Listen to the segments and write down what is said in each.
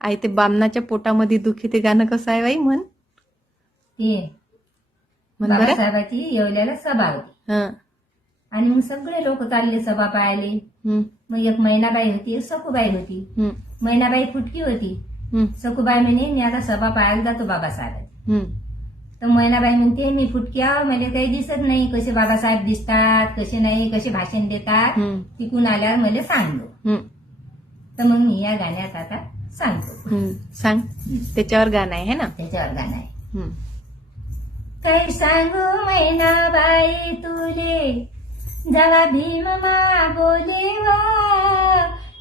आई ते बामणाच्या पोटामध्ये दुखी ते गाणं कसं आहे बाई म्हण ते म्हण बरं. बाबासाहेबाची येवल्याला सभा होती हं, आणि मग सगळे लोक चालले सभा पाहायले. हं, मग एक मैनाबाई होती, एक सखूबाई होती. हं, मैनाबाई फुटकी होती. हं, सखूबाई म्हणे मी आता सभा पाहायला जातो बाबासाहेब. हं, तर मैनाबाई म्हणते मी फुटकी आहो, मला काही दिसत नाही कसे बाबासाहेब दिसतात कसे नाही, कसे भाषण देतात. हं, तिकून आल्यावर मला सांगलो. हं, तर मग मी या गाण्यात आता सांगतो. हं. सांग त्याच्यावर गाणं आहे है ना. त्याच्यावर गाणं आहे. हं. काय सांगू मैनाबाई तुले जेव्हा भीम मा बोले व.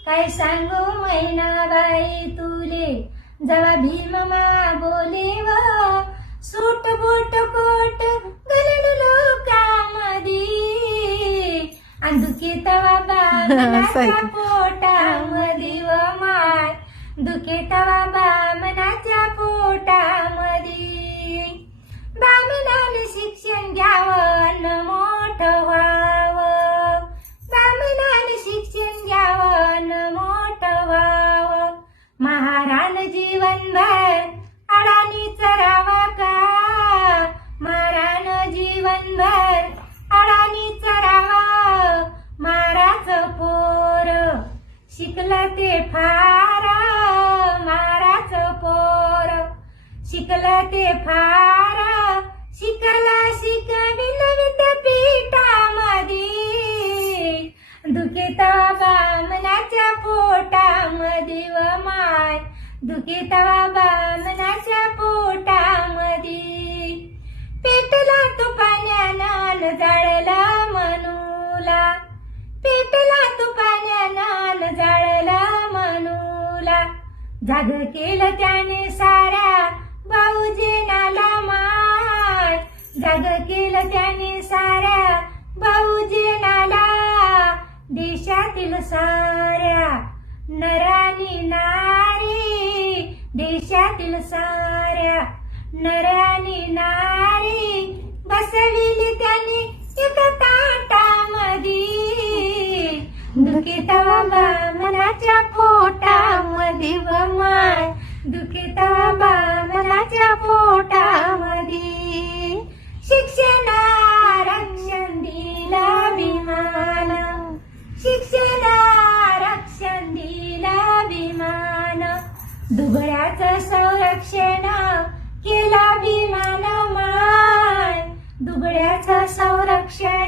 काय सांगू मैनाबाई तुले जेव्हा भीम मा बोले व. सूट बूट कोट घालून लोकांमध्ये दुखी तवा बामनाच्या पोटामध्ये व माय. दुखी तवा बामनाच्या पोटामध्ये. बामणाने शिक्षण घ्यावं न मोठं व्हावं. बामणाने शिक्षण घ्यावं न मोठं व्हावं. महाराण जीवनभर अडाणी चरावा का. महाराण जीवनभर अडाणी चरावा. माराचं पोर शिकलं ते फार. माराचं पोर शिकलं ते फार. शिकला शिकविल विद्यापीठामध्ये. दुखी तवा बामणाच्या पोटामध्ये व माय. दुखी तवा बामणाच्या पोटामध्ये. पेटला तो पाण्यानं जाळला मनूला. पेटला तो पाण्यानं जाळला मनूला. जाग केलं त्याने साऱ्या भाऊजीनाला माय. जाग केलं त्याने साऱ्या भाऊजीनाला. देशातील साऱ्या नरानी नारी. देशातील साऱ्या नरानी नारी. बसविली त्याने एका ताटामध्ये. दुखी तवा बामणाच्या पोटामध्ये व माय. दुखी तवा बामणाच्या पोटामध्ये. शिक्षण आरक्षण दिला विमान. शिक्षण आरक्षण दिला विमान. दुबळ्याचं संरक्षण केला विमान माय. दुबळ्याचं संरक्षण